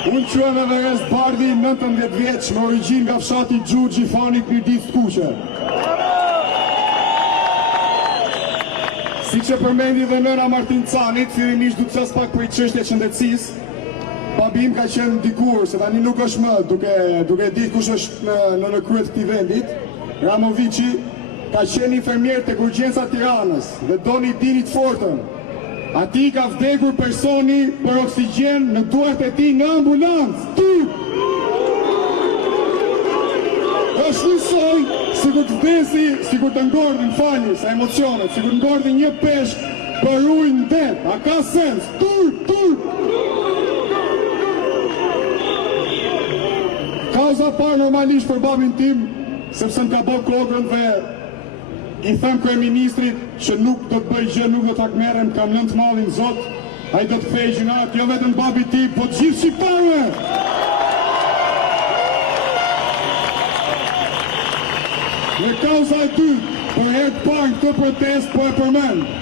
Unë quhem Everest Bardhi, 19 vjeç, me origjinë nga fshati Xhuxhi Fanit Mirdit Kuqe. Si që përmendi dhe nëna Martin Canit, fillimisht duke qas pak për çështje shëndetësisë, babi im ka qenë dikur, se tani nuk është më, duke ditë kush është në krye të këtij vendit, Ramovici ka qenë infermier tek urgjenca Tiranës dhe doni dini të fortën. Ati ka vdekur personi për oksigjen në duart e tij në ambulancë. Ty! Është njësoj, sikur të vdesi, sikur të ngordhin, falni, sa emocionet, sikur të ngordhin një peshk për ujë në det. A ka sens? Tur! Kauza parë normalisht për babin tim, sepse më ka bërë kokën dhe i them kryeministrit që nuk do të bëj gjë, nuk do të akmerem, kam lënë të mallin Zot, ai do të kthejë gjinat, jo vetëm babi ti, po të gjithë shqiptarëve. Në kauza e dytë, për herë të parë këtë protest po e përmend.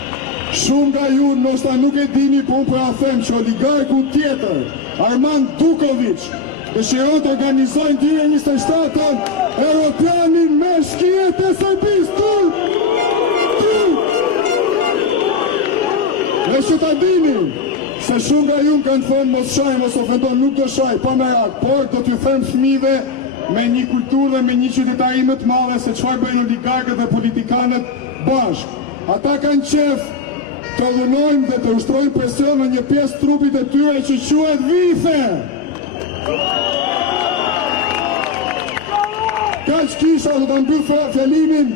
Shumë nga ju ndoshta nuk e dini, po unë po ja them që oligarku tjetër, Armand Dukovic, dëshiron të organizojnë dyre 27-ën Europianin me shkijet e Serbisë. Dhe që ta dini, se shumë nga ju kanë thënë mos shaj, mos ofendon, nuk do shaj, pa me rak, por do t'ju them fëmijëve me një kulturë dhe me një qytetari më të madhe se çfarë bëjnë oligarkët dhe politikanët bashkë. Ata kanë qef të dhunojnë dhe të ushtrojnë presion në një pjesë trupit e tyre që quhet vithe. Kaq kisha do ta mbyll fjalimin,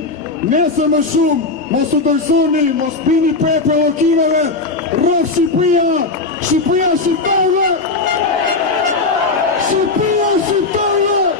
nesër më shumë, mos u dorëzoni, mos bini prej provokimeve, rreth Shqipëria, Shqipëria shqiptarëve, Shqipëria